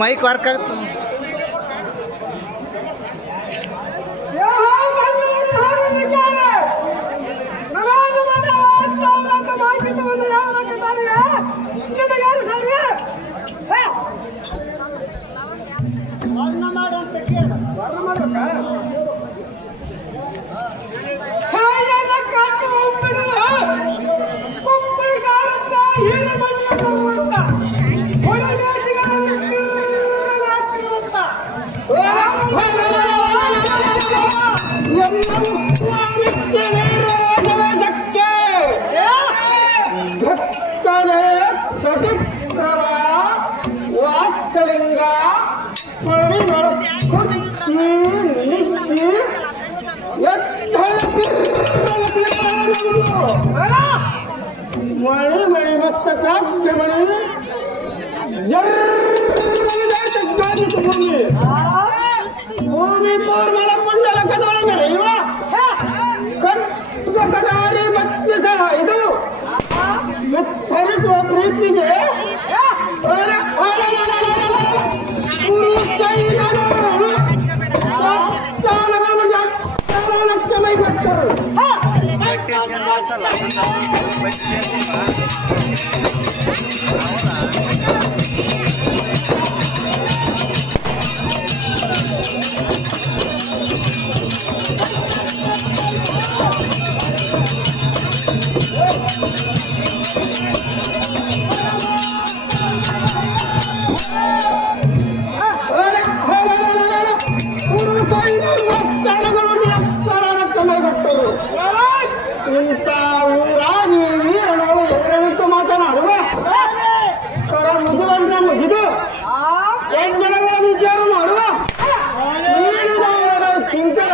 Mic work ಆಗುತ್ತೆ. ವಾತ್ಸಲಿಂಗ ಮಣಿ ಮಣಿ ಮತ್ತ ಕಾಕ್ರಮಣಿ ಭೂಮಿ ಪೂರ್ಮಲ ಕುಂಡಲ ಕದೊಳಗಡೆ ಇವ ಕಟಾರಿ ಮತ್ತೆ ಸಹ ಇದು ವಿಸ್ತರಿಸುವ ಪ್ರೀತಿಗೆ ಇಂಥ ಊರಾಗಿ ವೀರನವರು ಹೆಸರಿಟ್ಟು ಮಾತನಾಡುವ ಕರ ಮುಜುವಂತ ಮುಗಿದು ಜನಗಳ ವಿಚಾರ ಮಾಡುವ ನೀಡಿದವರ ಚಿಂತನ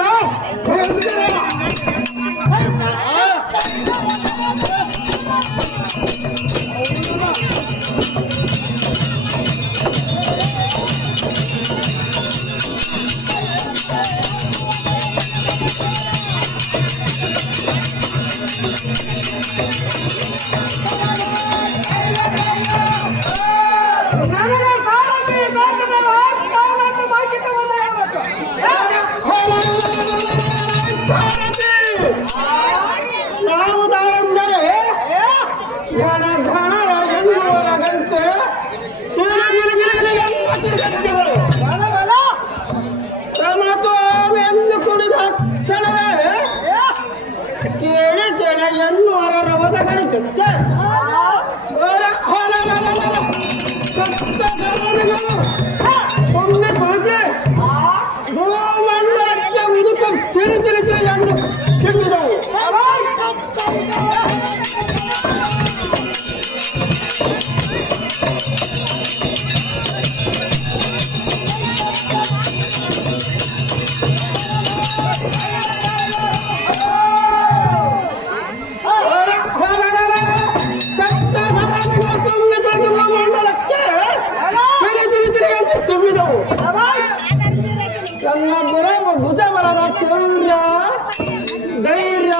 ಧೈರ್ಯ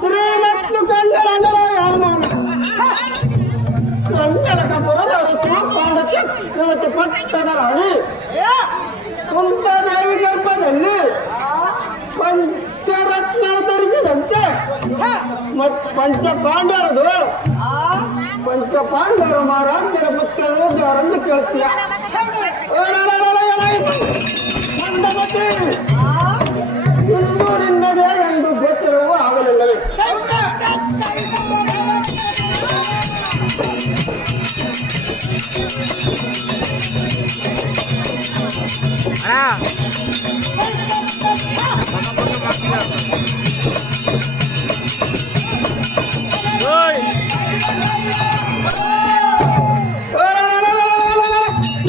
ಶ್ರೀಮತ್ ಕಂಡಲಕಪುರದವರು ಪಾಂಡಕ್ಕೆ ಪಟ್ಟದ ರಾಣಿ ಕುಂತದೇವಿ ಗರ್ಭದಲ್ಲಿ ಪಂಚರತ್ನ ಧರಿಸಿದಂತೆ ಪಂಚಪಾಂಡವರದು ಪಂಚಪಾಂಡವರು ಮಹಾರಾಜ್ಯರ ಪುತ್ರರು ಯಾರೆಂದು ಕೇಳ್ತೀಯ ಇನ್ನೂರಿಂದಲೇ ಎಂದು ಗೋಚರವೂ ಆಗಲಿಲ್ಲವೇ? ಅಣ್ಣ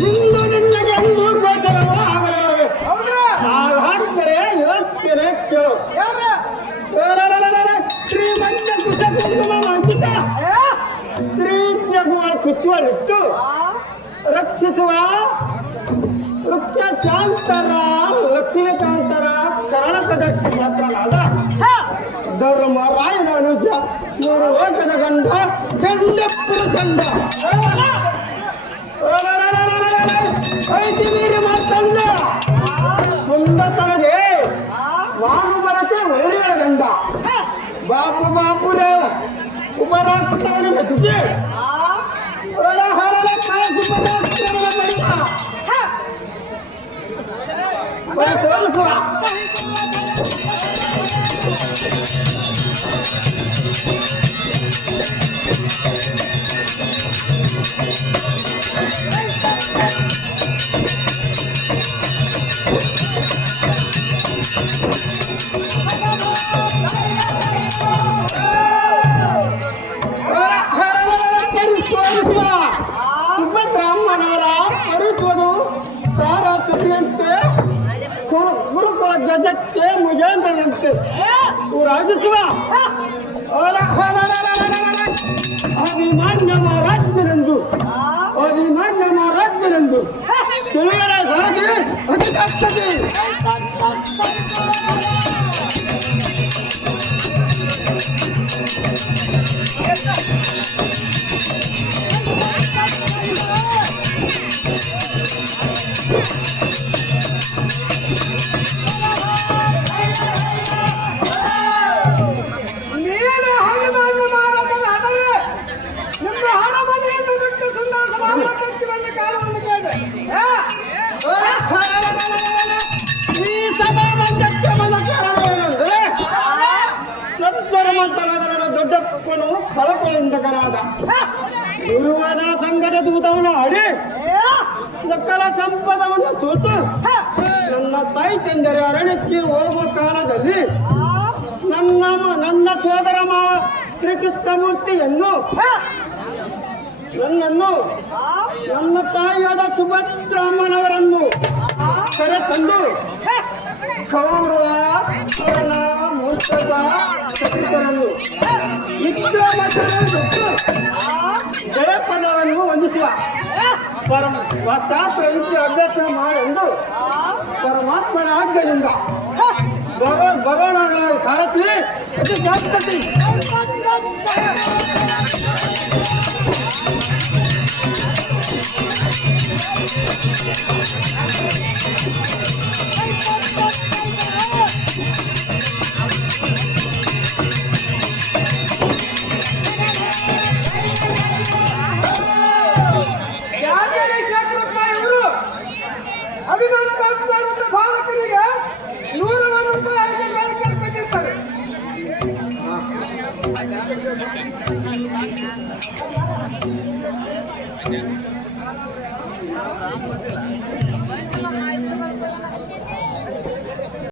ಇಂದು ನಿನ್ನಗೆ ಮೂರು ಗೋಚರವು ಆಗಲಿವೆ. ಹಾಗಾದರೆ ಹೇಳ್ತೇನೆ ಕೇಳು. ಶ್ರೀಮಂತ ಕುಶ ಕುಂಕುಮ ಅಂಕಿತ ಶ್ರೀ ಜಗುವ ಕುಶವನಿಟ್ಟು ರಕ್ಷಿಸುವ ವೃಕ್ಷ ಶಾಂತರ ಲಕ್ಷ್ಮೀಕಾಂತರ ಕರಣ ಕಟಾಕ್ಷ ಮಾತ್ರನಾದ ಧರ್ಮರಾಯನ ಅನುಜ ಮೂರು ಲೋಕದ ಗಂಡ ಚಂಡಪುರ ಚಂಡ ಐತಿ ನೀರು ಮಾತಂಡ ಮುಂದ ತನಗೆ ವಾಮು ಬರತೆ ವೈರಿಯ ಗಂಡ ಬಾಪು ಬಾಪುರೇ ಉಪರಾಕುತ್ತವನು ಮೆಚ್ಚಿಸಿ ಹರಳ ಕಾಸು ಪದಾರ್ಥಗಳ ಬಳಿಕ ತೋರಿಸುವ ಸುಬ್ರಹ್ಮಣ್ಯರ ಪರಿಸುವುದು ಸಾರಸ್ವತಿಯಂತೆ ಗುರುಕುಲ ಗಜಕ್ಕೆ ಮುಜೇಂದ್ರನಂತೆ ರಾಜಿಸುವ ಅಭಿಮಾನ್ಯ ಮಹಾರಾಜನೆಂದು ಅಭಿಮಾನ್ಯ ಮಹಾರಾಜನೆಂದು ತಿಳಿಯರ ಸಾರಥಿ ಅಧಿಕಾಗ್ತದೆ. ನೀನು ಹನುಮಾನ ಮಾರಕನಾದರೆ ನಿಮ್ಮ ಹರಮನೆಯನ್ನು ಬಿಟ್ಟು ಸುಂದರ ಸಭಾಪತಿ ಬಂದು ಕಾಣುವಂದು ಕೇಳಿದೆ. ಈ ಸಭಾ ಮಂಡಕ್ಕೆ ಬಂದ ಕಾರಣವೇನೆಂದರೆ ಸತ್ವರ ಮಂಡಲದ ದೊಡ್ಡಪ್ಪನು ಕಳಕಳಿಂದಕನಾದ ಗುರುವಾದನ ಸಂಘಟ ದೂತವನ್ನು ಆಡಿ ಸಕಲ ಸಂಪದವನ್ನು ಸೋತು ನನ್ನ ತಾಯಿ ತಂದೆಯ ಅರಣ್ಯಕ್ಕೆ ಹೋಗುವ ಕಾಲದಲ್ಲಿ ನನ್ನ ಸೋದರ ಮಾವ ಶ್ರೀಕೃಷ್ಣಮೂರ್ತಿಯನ್ನು ನನ್ನ ತಾಯಿಯಾದ ಸುಭದ್ರಮ್ಮನವರನ್ನು ಕರೆತಂದು ಕೌರವ ಕರ್ಣ ಮೂರ್ತಕ ಸಚಿವರನ್ನು ಜಯಪದವನ್ನು ವಂದಿಸುವ ಶಾಸ್ತ್ರ ವಿದ್ಯೆ ಅಭ್ಯಾಸ ಮಾಡೆಂದು ಪರಮಾತ್ಮನ ಆಜ್ಞೆಯಿಂದ ಬರೋಣ ಸಾರಥಿ ಅತಿ ಜಾಸ್ತಿ ಅಭಿಮಾನ ಬಾಲಕನಿಗೆ 100 ರೂಪಾಯಿ ಕೊಟ್ಟಿರ್ತಾರೆ.